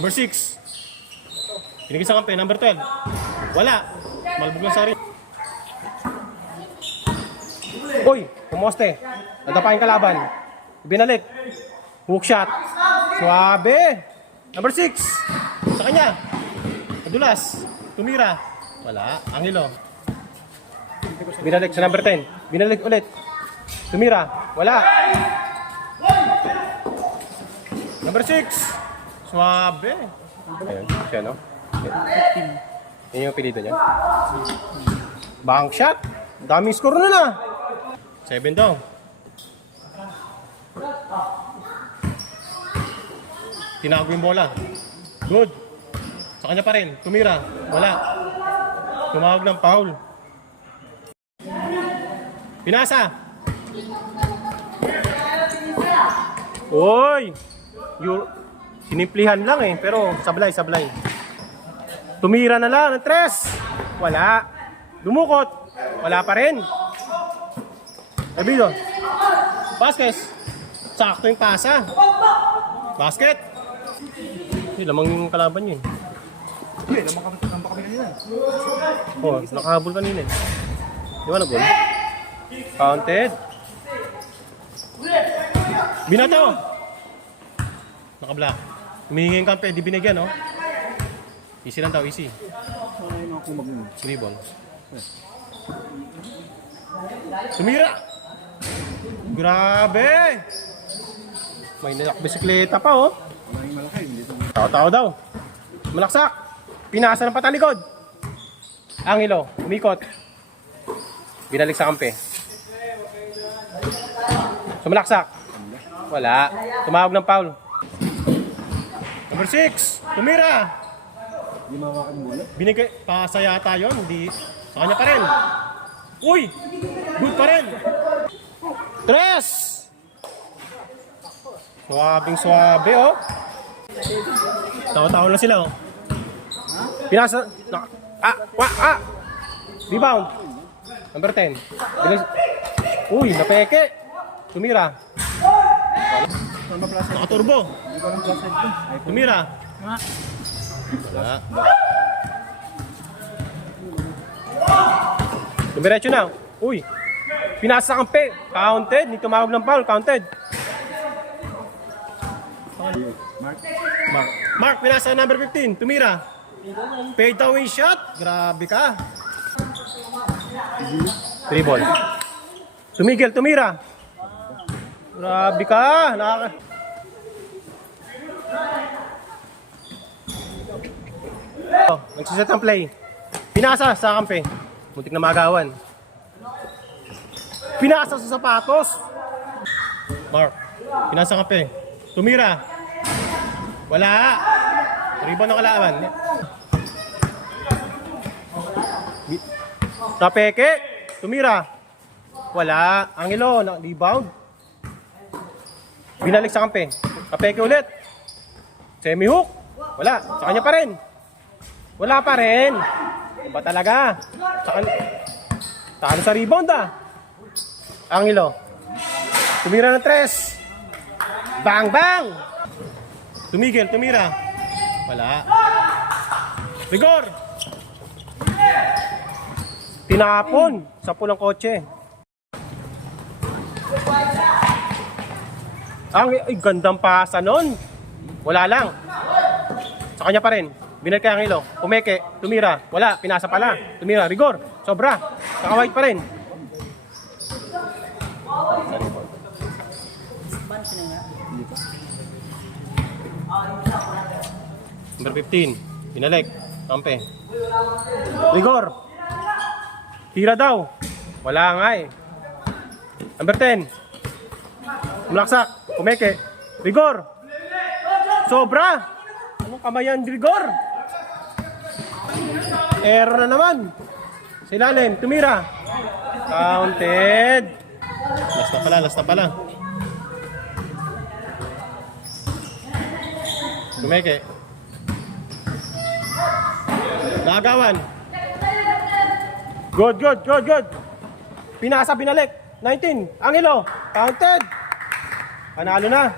Number 6. Pinigil sa kampe. Number 12. Wala. Malbog lang sa rin. Uy, pumoste. Nadapain kalaban. Binalik. Hook shot. Suabe. Number 6. Sa kanya. Madulas. Tumira. Wala. Angelo. Binalik sa number 10. Binalik ulit. Tumira. Wala. Number 6. Suabe. Ayun. Siya, no? Yan yung pinito niya. Bank shot. Daming score na na. 7 daw. Tinago yung bola. Good. Sa kanya pa rin. Tumira. Wala. Tumawag ng foul. Pinasa. Uy! Sinimplihan lang eh. Pero sablay. Tumira na lang ng 3. Wala. Dumukot. Wala pa rin. Sabido. Basket. Sakto yung pasa. Basket. Lamang yung kalaban yun. Lamang kami kanina. Oh, nakahabol kanina. Di ba nag-goal? Counted. Binato. Nakablock. Humihingi yung kampe, di binigyan, no? Easy lang daw, easy. Free ball. Tumira! Grabe! May bisikleta pa, oh. Tao-tao daw. Malaksak. Pinasa ng patalikod. Angelo, umikot. Binalik sa kampe. Sumalaksak. Wala. Tumawag ng foul. Number 6. Tumira. Binigay. Pasa yata yun. Hindi. Sa kanya pa rin. Uy! Good pa rin. 3. Suwabing-suwabe, oh. Tawa-tawa lang sila, oh. Pinasa. Rebound. Number 10. Uy, napeke. Tumira. Nakaturbo. Tumira. Wala. Dumiretso na. Uy. Pinasa sa kampe. Counted. Hindi tumawag ng foul. Counted. Mark, pinasa number 15. Tumira. Fade away shot. Grabe ka. 3 ball. Tumigil, tumira. Grabe ka. Nagsiset ang play. Pinasa sa kampe. Muntik na magawan. Pinasa sa sapatos. Mark, pinasa sa kampe. Tumira. Wala. Rebound ng kalaban. Tapeke. Tumira. Wala. Angelo, rebound. Binalik sa kampe. Tapeke ulit. Semi-hook. Wala. Sa kanya pa rin. Wala pa rin. Iba talaga. Sa rebound ah. Angelo. Tumira ng 3. Bang, bang. Tumigil, tumira. Wala. Rigor. Tinapon sa pulang kotse. Ay, gandang pasa nun. Wala lang. Sa kanya pa rin. Binalik kay Angelo. Umeke. Tumira. Wala. Pinasa pala. Tumira. Rigor. Sobra. Nakawait pa rin. Number 15. Binalik. Kampe. Rigor. Tira daw. Wala nga eh. Number 10. Umlaksak. Umeke. Rigor. Sobra. Anong kamayan, Rigor? Error na naman. Sa ilalim. Tumira. Counted. Last na pala. Umeke. Nagawan. Good. Pinasa, binalik. 19. Angelo. Counted. Panalo na.